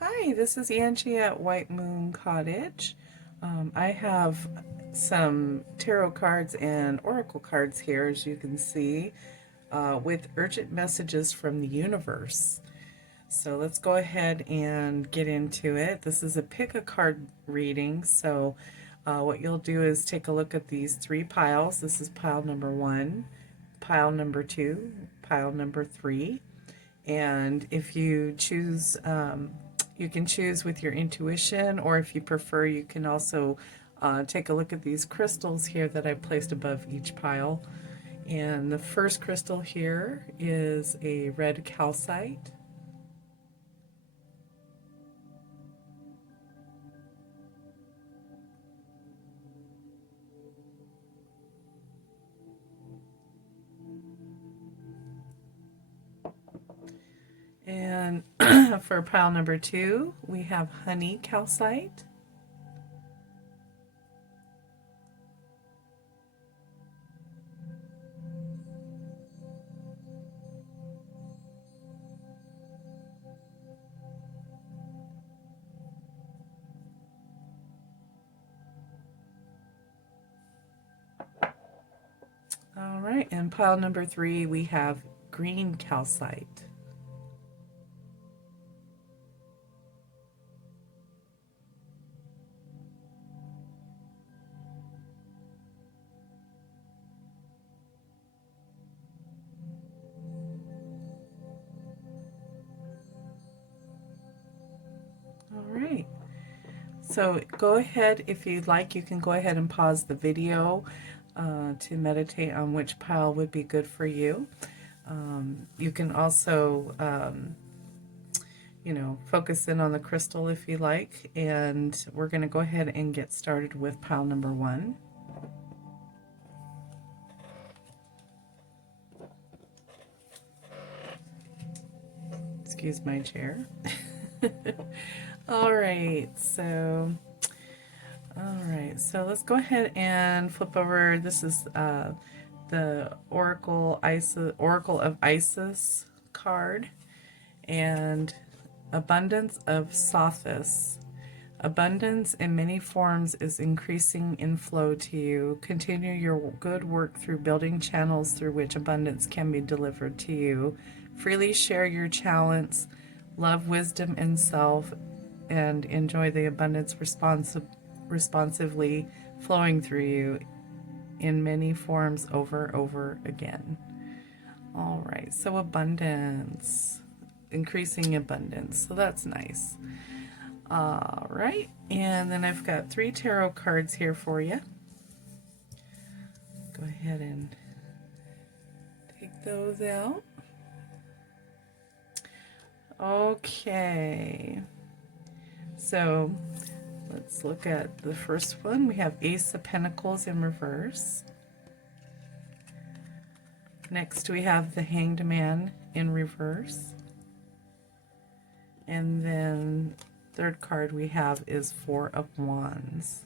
Hi, this is Angie at White Moon Cottage. I have some tarot cards and oracle cards here, as you can see, with urgent messages from the universe. So let's go ahead and get into it. This is a pick a card reading. So what you'll do is take a look at these three piles. This is pile number one, pile number two, pile number three. And if you choose, you can choose with your intuition, or if you prefer, you can also take a look at these crystals here that I've placed above each pile. And the first crystal here is a red calcite. And for pile number two, we have honey calcite. All right, and pile number three, we have green calcite. All right. So go ahead, if you'd like, you can go ahead and pause the video to meditate on which pile would be good for you. You can also, focus in on the crystal if you like. And we're going to go ahead and get started with pile number one. Excuse my chair. All right, so let's go ahead and flip over. This is the Oracle of Isis card, and Abundance of Sothis. Abundance in many forms is increasing in flow to you. Continue your good work through building channels through which abundance can be delivered to you. Freely share your talents, love wisdom and self, and enjoy the abundance responsively flowing through you in many forms over again. All right, so abundance, increasing abundance, so that's nice. All right, and then I've got three tarot cards here for you. Go ahead and take those out. Okay, so let's look at the first one. We have Ace of Pentacles in reverse. Next we have the Hanged Man in reverse. And then third card we have is Four of Wands.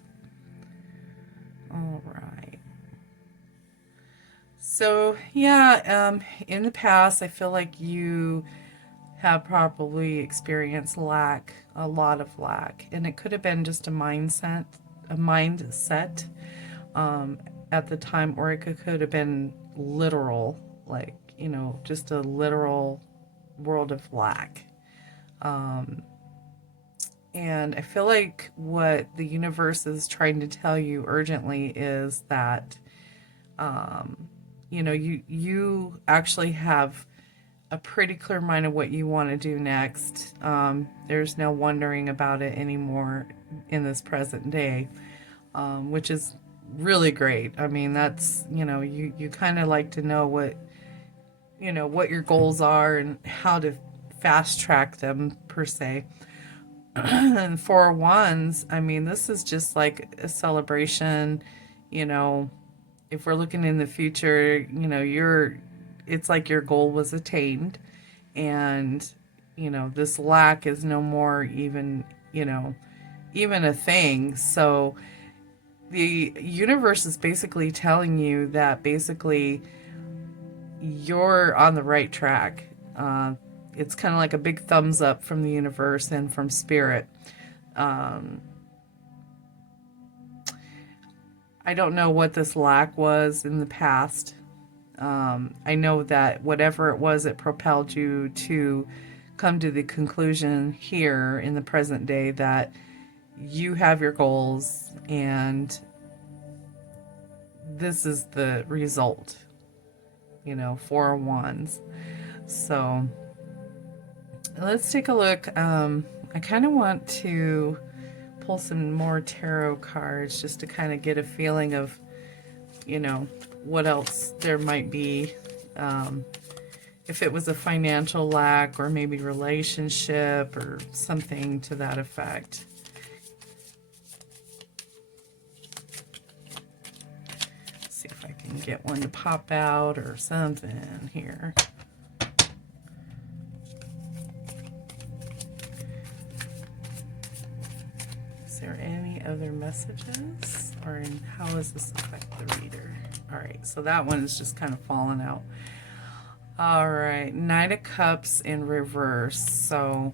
All right. So yeah, in the past I feel like you have probably experienced lack, a lot of lack, and it could have been just a mindset at the time, or it could have been literal, like, just a literal world of lack. And I feel like what the universe is trying to tell you urgently is that, you actually have a pretty clear mind of what you want to do next. There's no wondering about it anymore in this present day, which is really great. I mean, that's, you kind of like to know what your goals are and how to fast track them, per se. And for wands, I mean, this is just like a celebration. you know, if we're looking in the future, it's like your goal was attained, and this lack is no more even a thing. So the universe is basically telling you that basically you're on the right track. it's kind of like a big thumbs up from the universe and from spirit. I don't know what this lack was in the past. I know that whatever it was, it propelled you to come to the conclusion here in the present day that you have your goals and this is the result, you know, 4 of Wands. So let's take a look. I kind of want to pull some more tarot cards just to kind of get a feeling of, you know, what else there might be. If it was a financial lack or maybe relationship or something to that effect. See if I can get one to pop out or something here. Is there any other messages? Or how does this affect the reader? All right, so that one is just kind of falling out. All right, Knight of Cups in reverse. So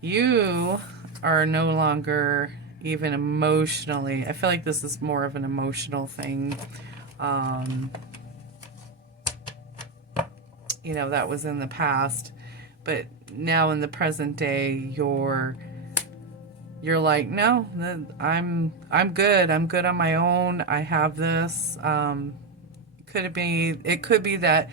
you are no longer even emotionally, I feel like this is more of an emotional thing. You know, that was in the past, but now in the present day, you're like, no, I'm good. I'm good on my own. I have this. It could be that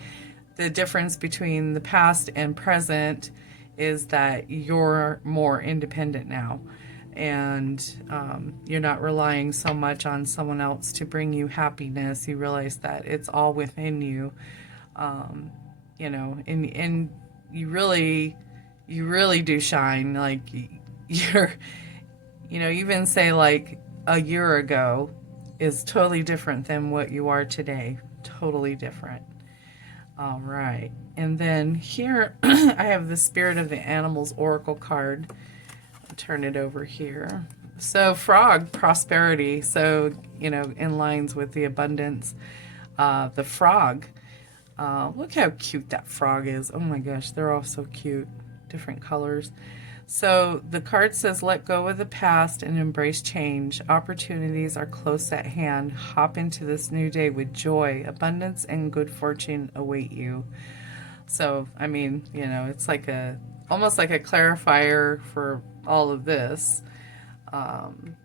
the difference between the past and present is that you're more independent now, and you're not relying so much on someone else to bring you happiness. You realize that it's all within you, you know, and you really do shine. Like you're, you know, even say like a year ago is totally different than what you are today. Totally different. All right. And then here I have the Spirit of the Animals Oracle card. I'll turn it over here. So frog, prosperity. So, you know, in lines with the abundance. The frog. Look how cute that frog is. Oh my gosh, they're all so cute. Different colors. So the card says, let go of the past and embrace change. Opportunities are close at hand. Hop into this new day with joy. Abundance and good fortune await you. So, I mean, you know, it's like almost like a clarifier for all of this. And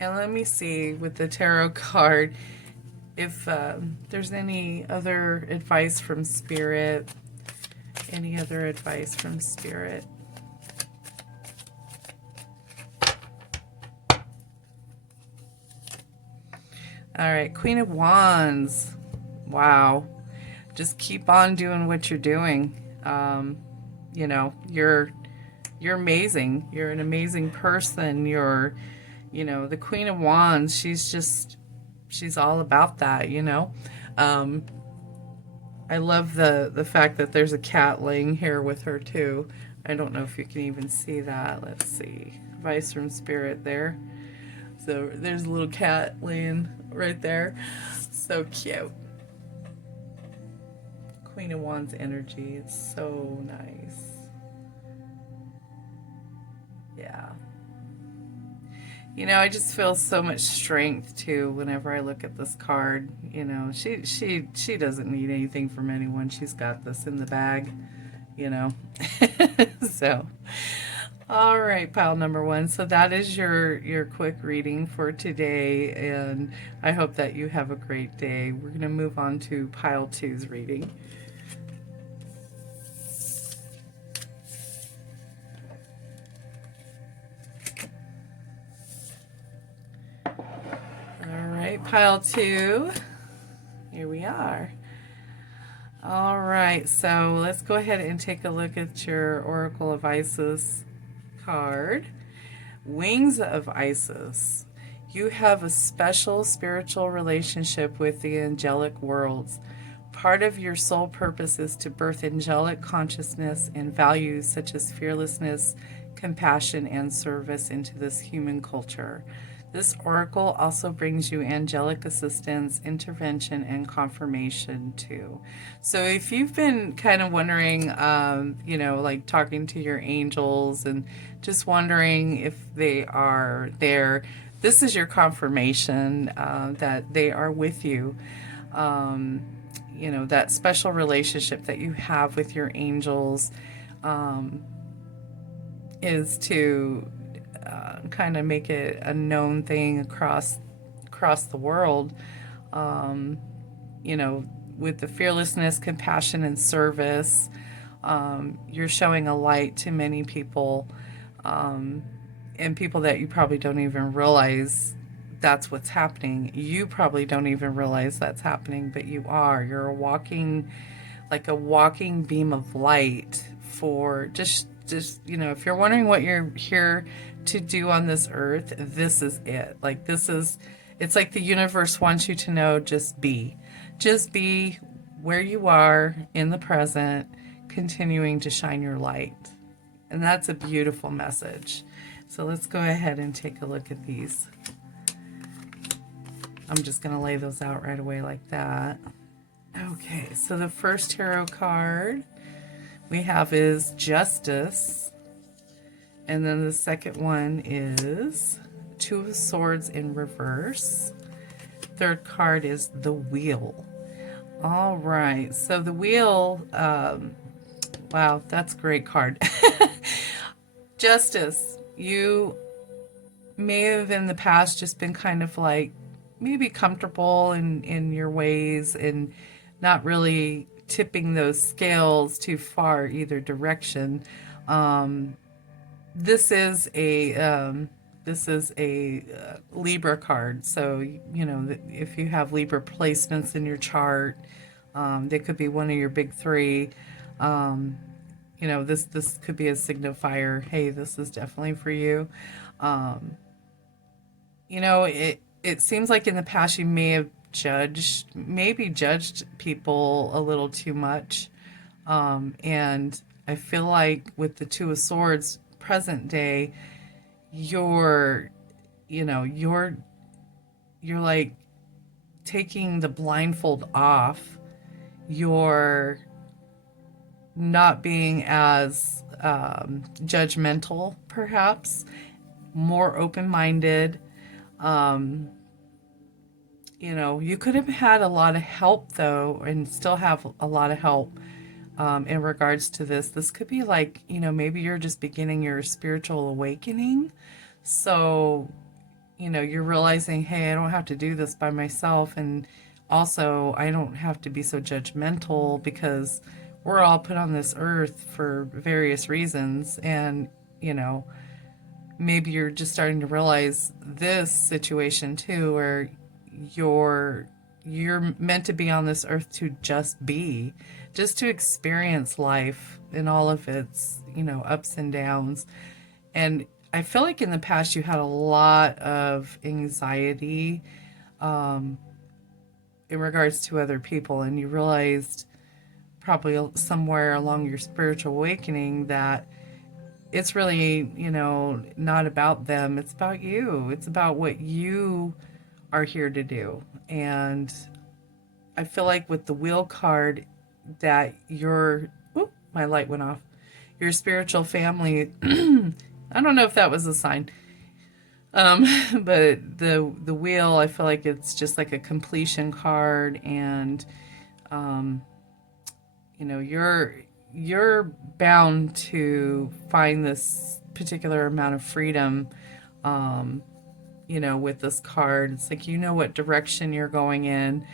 let me see with the tarot card if there's any other advice from Spirit. Any other advice from Spirit? All right, Queen of Wands. Wow. Just keep on doing what you're doing. You know, you're amazing. You're an amazing person. You're, you know, the Queen of Wands, she's all about that, you know. I love the fact that there's a cat laying here with her too. I don't know if you can even see that. Let's see. Advice from Spirit there. So there's a little cat laying right there. So cute. Queen of Wands energy. It's so nice. Yeah. You know, I just feel so much strength too whenever I look at this card. You know, she doesn't need anything from anyone. She's got this in the bag, you know. So all right, pile number 1. So that is your quick reading for today, and I hope that you have a great day. We're going to move on to pile 2's reading. All right, pile 2. Here we are. All right, so let's go ahead and take a look at your Oracle of Isis card. Wings of Isis. You have a special spiritual relationship with the angelic worlds. Part of your soul purpose is to birth angelic consciousness and values such as fearlessness, compassion, and service into this human culture. This oracle also brings you angelic assistance, intervention, and confirmation too. So if you've been kind of wondering, like talking to your angels and just wondering if they are there, this is your confirmation that they are with you. Um, that special relationship that you have with your angels um, is to kind of make it a known thing across the world. Um, with the fearlessness, compassion, and service, you're showing a light to many people, um, and people that you probably don't even realize that's what's happening. You probably don't even realize that's happening, but you are. You're like a walking beam of light for just if you're wondering what you're here to do on this earth, this is it. It's like the universe wants you to know, just be where you are in the present, continuing to shine your light. And that's a beautiful message. So let's go ahead and take a look at these. I'm just going to lay those out right away like that. Okay, so the first tarot card we have is Justice. And then the second one is Two of Swords in reverse. Third card is the Wheel. All right, so the Wheel, wow, that's a great card. Justice, you may have in the past just been kind of like maybe comfortable in your ways and not really tipping those scales too far either direction. This is a Libra card. So if you have Libra placements in your chart, they could be one of your big three. This could be a signifier. Hey, this is definitely for you. It seems like in the past you may have judged people a little too much. And I feel like with the Two of Swords present day, you're like taking the blindfold off. You're not being as judgmental, perhaps, more open-minded. You could have had a lot of help though, and still have a lot of help in regards to this. This could be like, maybe you're just beginning your spiritual awakening. So, you're realizing, hey, I don't have to do this by myself. And also, I don't have to be so judgmental because we're all put on this earth for various reasons. And, maybe you're just starting to realize this situation too, where you're meant to be on this earth to just to experience life in all of its, ups and downs. And I feel like in the past you had a lot of anxiety in regards to other people, and you realized probably somewhere along your spiritual awakening that it's really, not about them. It's about you. It's about what you are here to do. And I feel like with the Wheel card that my light went off. Your spiritual family, I don't know if that was a sign. But the Wheel, I feel like it's just like a completion card, and you're bound to find this particular amount of freedom with this card. It's like what direction you're going in,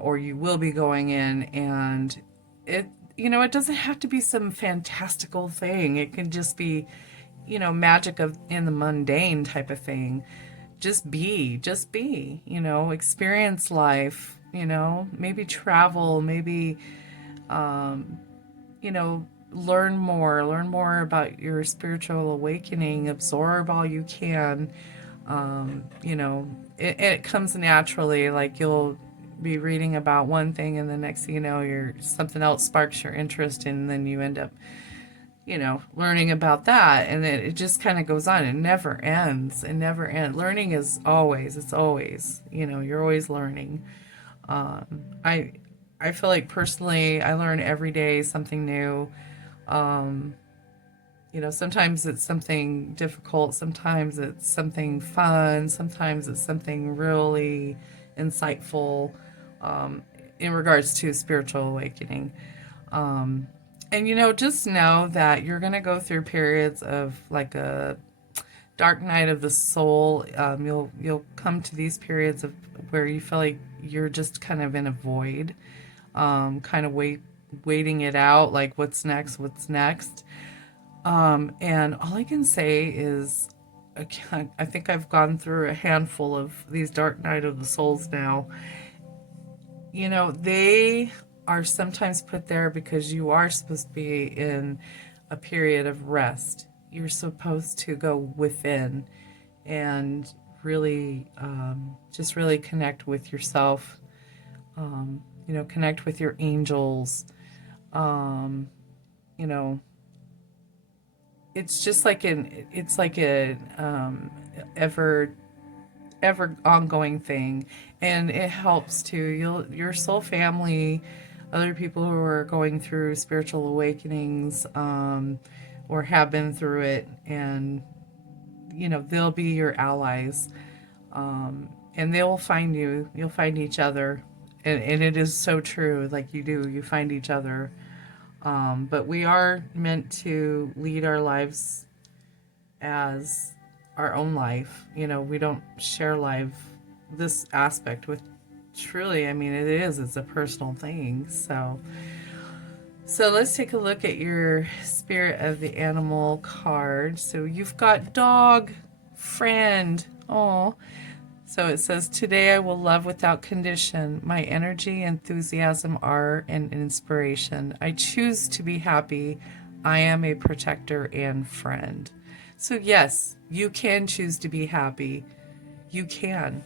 or you will be going in, and it doesn't have to be some fantastical thing. It can just be magic in the mundane type of thing. Just be, experience life, maybe travel, maybe learn more about your spiritual awakening, absorb all you can. It comes naturally. Like you'll be reading about one thing, and the next thing you know, something else sparks your interest, and then you end up learning about that, and then it just kind of goes on. It never ends. It never ends. Learning is always, it's always, you're always learning. Um, I, I feel like personally, I learn every day something new. Um, sometimes it's something difficult, sometimes it's something fun, sometimes it's something really insightful, um, in regards to spiritual awakening. Um, and just know that you're going to go through periods of like a dark night of the soul. You'll come to these periods of where you feel like you're just kind of in a void, kind of waiting it out, like what's next. And all I can say is, I think I've gone through a handful of these dark night of the souls now. They are sometimes put there because you are supposed to be in a period of rest. You're supposed to go within and really, just really connect with yourself, connect with your angels. Um, you know, it's just like it's like a ever ongoing thing, and it helps to your soul family, other people who are going through spiritual awakenings, or have been through it, and they'll be your allies, and they will find you. You'll find each other, and it is so true. Like you find each other. But we are meant to lead our lives as our own life. We don't share this aspect with, truly, I mean, it's a personal thing. So let's take a look at your Spirit of the Animal card. So you've got dog, friend. Oh, so it says, today I will love without condition. My energy, enthusiasm are an inspiration. I choose to be happy. I am a protector and friend. So yes, you can choose to be happy. You can.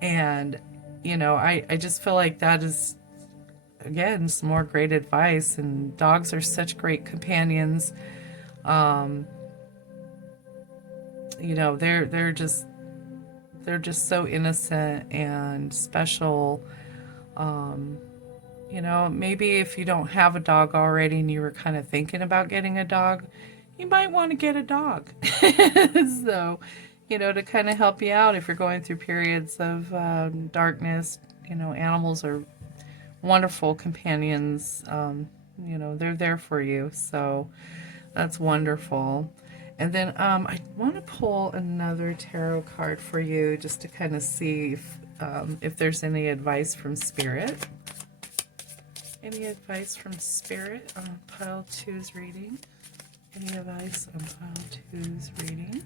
And, I just feel like that is, again, some more great advice. And dogs are such great companions. They're just so innocent and special. Maybe if you don't have a dog already and you were kind of thinking about getting a dog, you might want to get a dog. So, to kind of help you out if you're going through periods of darkness. Animals are wonderful companions. They're there for you. So that's wonderful. And then I want to pull another tarot card for you just to kind of see if there's any advice from Spirit. Any advice from Spirit on Pile 2's reading? Any advice on Pile 2's reading?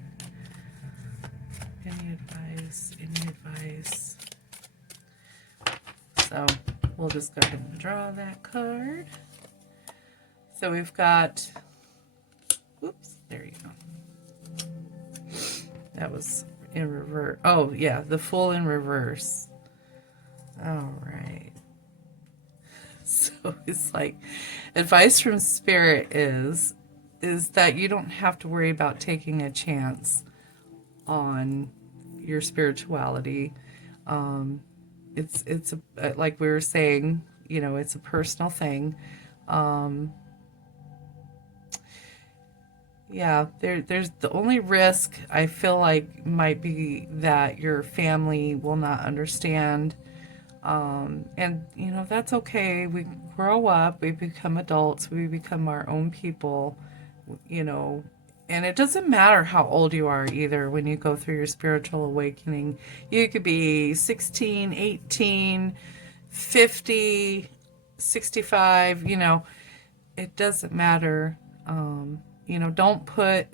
Any advice? Any advice? So we'll just go ahead and draw that card. So we've got, oops, there you go. That was in reverse. Oh, yeah, the Fool in reverse. All right. So it's like, advice from Spirit is that you don't have to worry about taking a chance on your spirituality. It's like we were saying, it's a personal thing. Yeah, there's the only risk I feel like might be that your family will not understand. And that's okay. We grow up, we become adults, we become our own people, and it doesn't matter how old you are either when you go through your spiritual awakening. You could be 16, 18, 50, 65, it doesn't matter. Don't put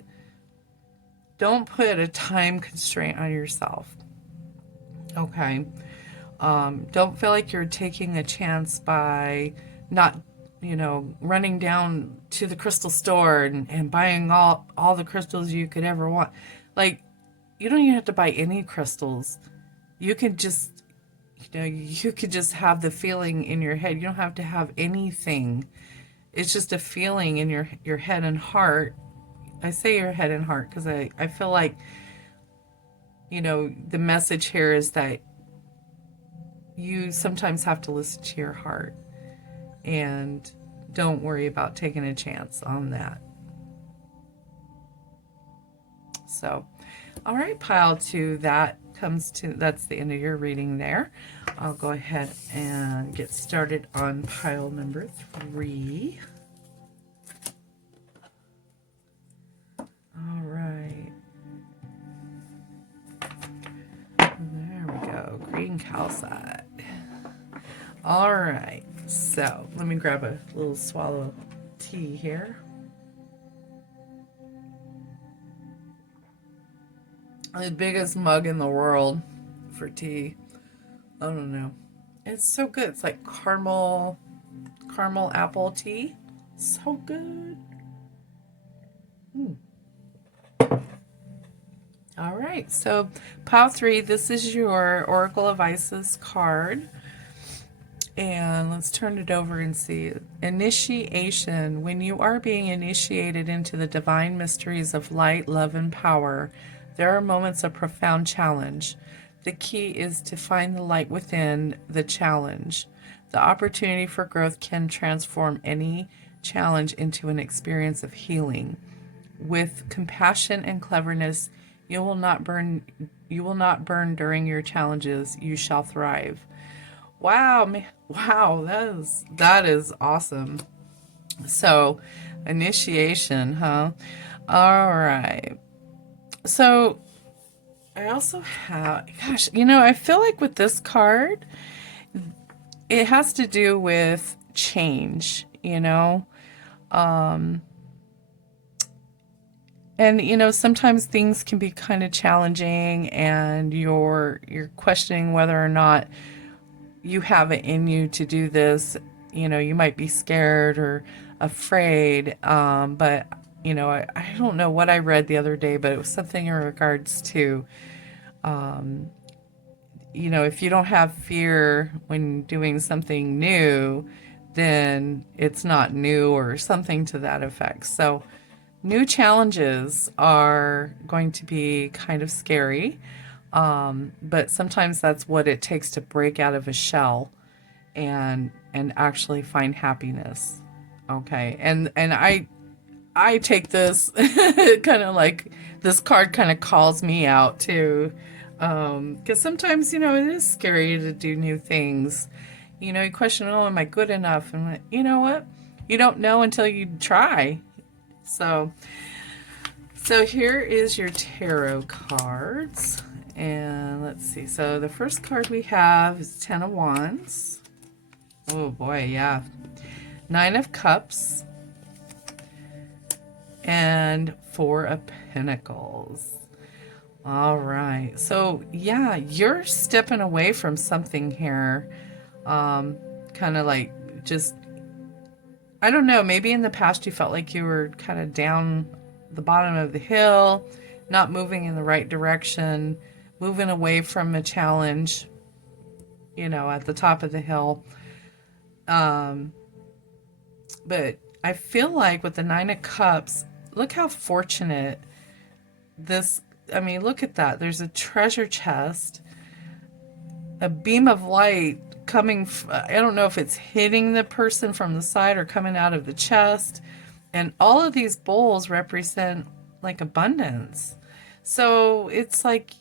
a time constraint on yourself. Okay. Don't feel like you're taking a chance by not, running down to the crystal store and buying all the crystals you could ever want. Like, you don't even have to buy any crystals. You can just, you could just have the feeling in your head. You don't have to have anything. it's just a feeling in your head and heart. I say your head and heart because I feel like, the message here is that you sometimes have to listen to your heart, and don't worry about taking a chance on that. So, all right, pile 2, that's the end of your reading there. I'll go ahead and get started on pile number 3. All right. There we go. Green calcite. All right. So let me grab a little swallow of tea here. The biggest mug in the world for tea. I don't know. It's so good. It's like caramel apple tea. So good. All right. So pile 3, this is your Oracle of Isis card. And let's turn it over and see. Initiation. When you are being initiated into the divine mysteries of light, love, and power, there are moments of profound challenge. The key is to find the light within the challenge. The opportunity for growth can transform any challenge into an experience of healing. With compassion and cleverness, you will not burn during your challenges. You shall thrive. Wow, man. Wow, that is awesome. So, initiation, huh? All right. So, I also have, gosh, I feel like with this card, it has to do with change, and sometimes things can be kind of challenging, and you're questioning whether or not you have it in you to do this. You might be scared or afraid, but I don't know what I read the other day, but it was something in regards to if you don't have fear when doing something new, then it's not new, or something to that effect. So new challenges are going to be kind of scary, but sometimes that's what it takes to break out of a shell and actually find happiness. Okay, and I take this kind of like this card kind of calls me out too, because sometimes it is scary to do new things. You question, oh, am I good enough? And you know what? You don't know until you try. So here is your tarot cards. And let's see. So the first card we have is 10 of Wands. Oh boy, yeah. 9 of Cups. And 4 of Pentacles. All right. So yeah, you're stepping away from something here. Kind of like just, I don't know, maybe in the past you felt like you were kind of down the bottom of the hill, not moving in the right direction, moving away from a challenge, at the top of the hill. But I feel like with the 9 of Cups, look how fortunate this, look at that. There's a treasure chest, a beam of light coming, I don't know if it's hitting the person from the side or coming out of the chest. And all of these bowls represent like abundance. So it's like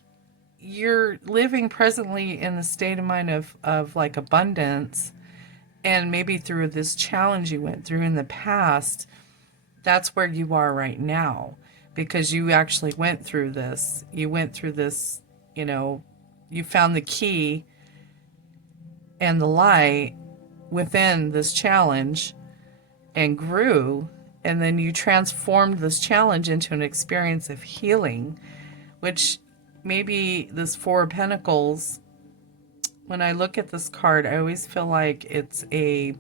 you're living presently in the state of mind of like abundance. And maybe through this challenge you went through in the past, that's where you are right now. Because you actually went through this. You went through this, you found the key and the light within this challenge and grew. And then you transformed this challenge into an experience of healing, which maybe this 4 of Pentacles, when I look at this card, I always feel like it's kind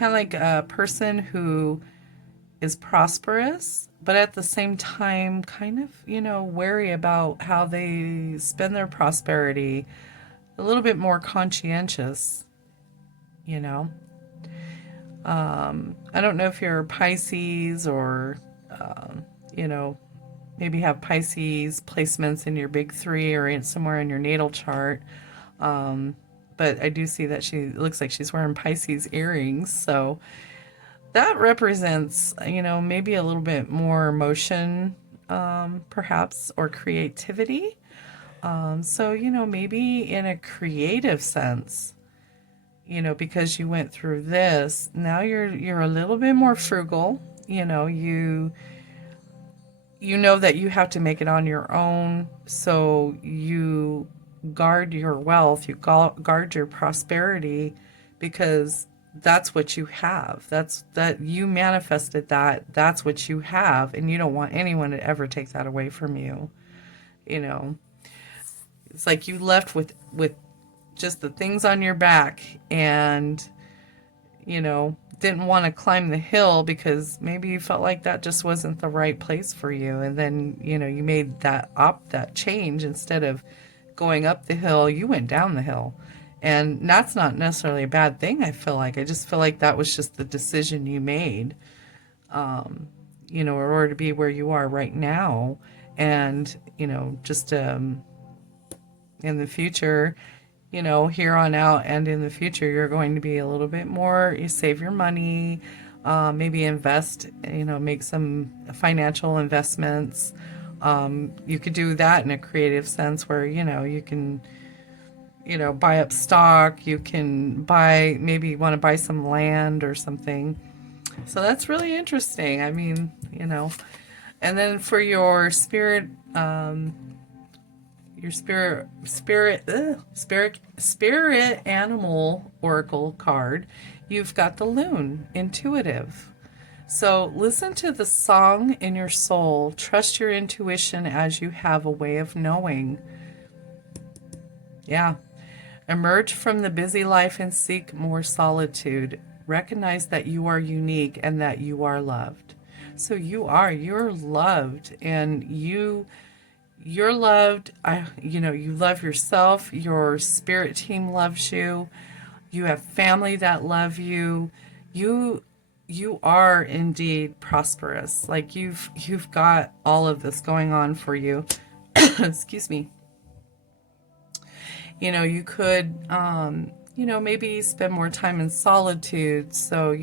of like a person who is prosperous, but at the same time kind of, wary about how they spend their prosperity, a little bit more conscientious, I don't know if you're Pisces or, you know, maybe have Pisces placements in your big three or somewhere in your natal chart. But I do see that she looks like she's wearing Pisces earrings. So that represents, maybe a little bit more emotion, perhaps, or creativity. So, maybe in a creative sense, because you went through this, now you're a little bit more frugal. You know that you have to make it on your own, so you guard your wealth, you guard your prosperity, because that's what you have. That you manifested that. That's what you have, and you don't want anyone to ever take that away from you. You know, it's like you left with just the things on your back, and didn't want to climb the hill because maybe you felt like that just wasn't the right place for you. And then, you made that change. Instead of going up the hill, you went down the hill. And that's not necessarily a bad thing, I feel like. I just feel like that was just the decision you made, in order to be where you are right now. And, just in the future, here on out and in the future, you're going to be a little bit more, you save your money, maybe invest, make some financial investments. You could do that in a creative sense where, you can, buy up stock, you can maybe you want to buy some land or something. So that's really interesting. I mean, and then for your spirit, spirit animal oracle card, you've got the loon, intuitive. So listen to the song in your soul. Trust your intuition as you have a way of knowing. Yeah. Emerge from the busy life and seek more solitude. Recognize that you are unique and that you are loved. So you're loved, and you're loved. You love yourself. Your spirit team loves you. You have family that love you. You are indeed prosperous. Like you've got all of this going on for you. Excuse me. You could maybe spend more time in solitude. So,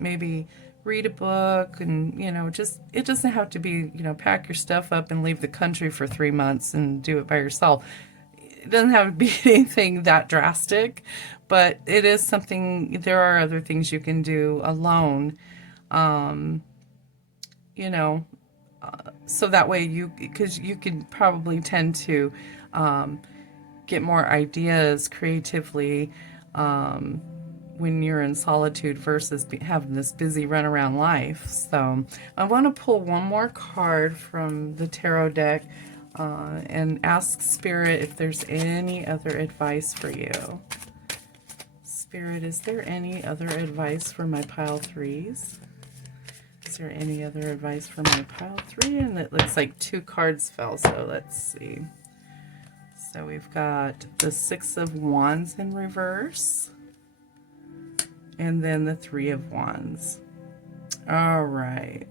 maybe read a book, and just, it doesn't have to be, pack your stuff up and leave the country for 3 months and do it by yourself. It doesn't have to be anything that drastic, but it is something. There are other things you can do alone, you know so that way because you can probably tend to get more ideas creatively, when you're in solitude versus having this busy runaround life. So I want to pull one more card from the tarot deck, and ask Spirit if there's any other advice for you. Spirit, is there any other advice for my pile threes? Is there any other advice for my pile three? And it looks like 2 cards fell, so let's see. So we've got the 6 of Wands in reverse, and then the 3 of Wands. All right.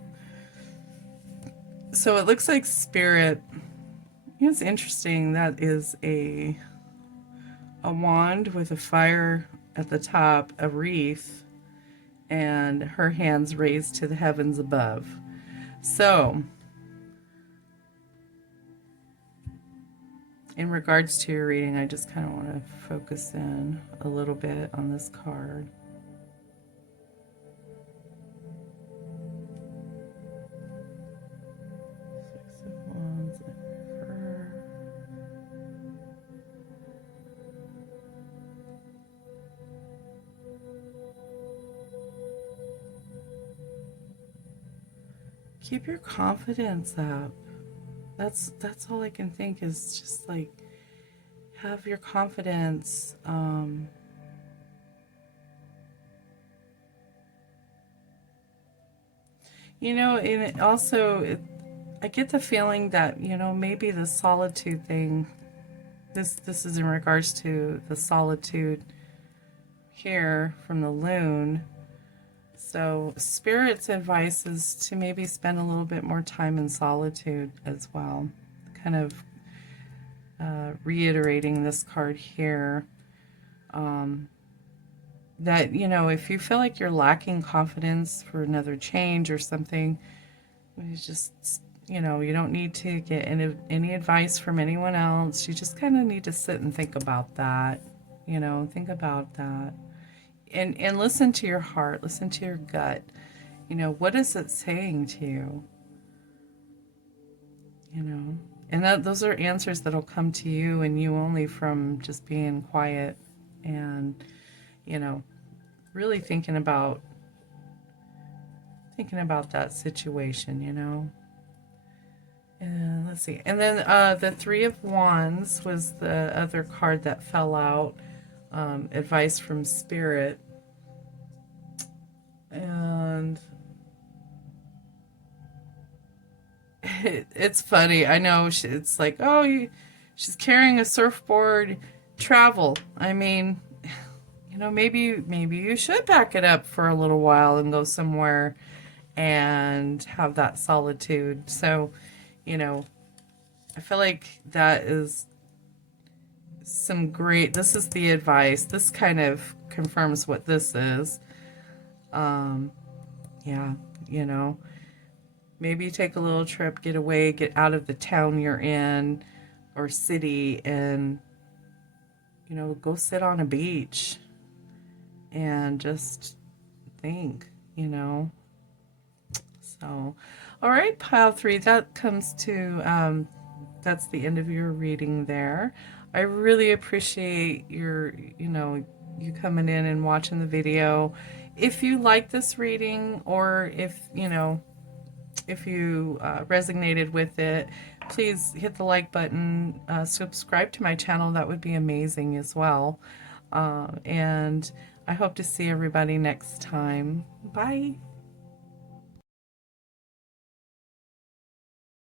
So it looks like Spirit, it's interesting, that is a wand with a fire at the top, a wreath, and her hands raised to the heavens above. So in regards to your reading, I just kind of want to focus in a little bit on this card. Keep your confidence up. That's all I can think, is just like, have your confidence. And it also, I get the feeling that, maybe the solitude thing, this is in regards to the solitude here from the loon. So Spirit's advice is to maybe spend a little bit more time in solitude as well. Kind of reiterating this card here. That, you know, if you feel like you're lacking confidence for another change or something, you just, you know, you don't need to get any advice from anyone else. You just kind of need to sit and think about that. You know, think about that. And listen to your heart, listen to your gut. You know, what is it saying to you? You know, and those are answers that'll come to you and you only from just being quiet and, you know, really thinking about that situation, you know. And let's see. And then the Three of Wands was the other card that fell out. Advice from Spirit. And it's funny. I know it's like, oh, she's carrying a surfboard. Travel. I mean, you know, maybe you should pack it up for a little while and go somewhere and have that solitude. So, you know, I feel like that is some great, this is the advice. This kind of confirms what this is. Yeah, you know, maybe take a little trip, get away, get out of the town you're in or city and, you know, go sit on a beach and just think, you know. So, all right, pile 3, that comes to, that's the end of your reading there. I really appreciate your, you know, you coming in and watching the video. If you like this reading or if, you know, if you resonated with it, please hit the like button, subscribe to my channel. That would be amazing as well. And I hope to see everybody next time. Bye.